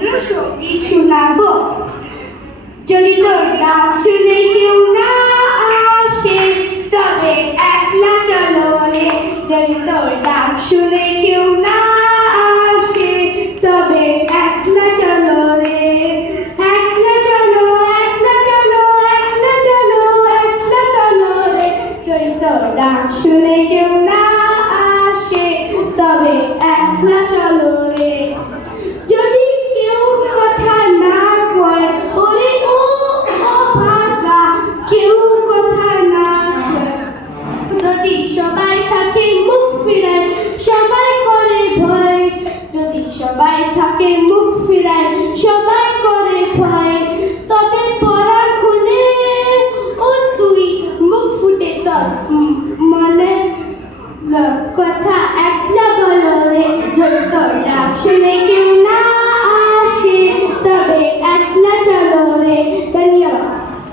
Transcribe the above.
রবীন্দ্রসঙ্গীত শোনাবো। যদি তোর ডাক শুনে কেউ না আসে তবে একলা চলো রে। যদি তোর ডাক শুনে কেউ না আসে তবে একলা চলো রে। একলা চলো, একলা চলো, একলা চলো, একলা চলো রে। যদি তোর ডাক শুনে কেউ না আসে তবে একলা চলো রে। যদি কেউ কথা না কয় ওরে ও ভাগা, কেউ কথা না কয়। যদি সবাই থাকে মুখ ফিরায় সবাই করে ভয়। যদি সবাই থাকে মুখ ফিরায় সবাই করে ভয়। তবে পরাণ খুলে ও তুই মুখ ফুটে তোর মনে কথা একলা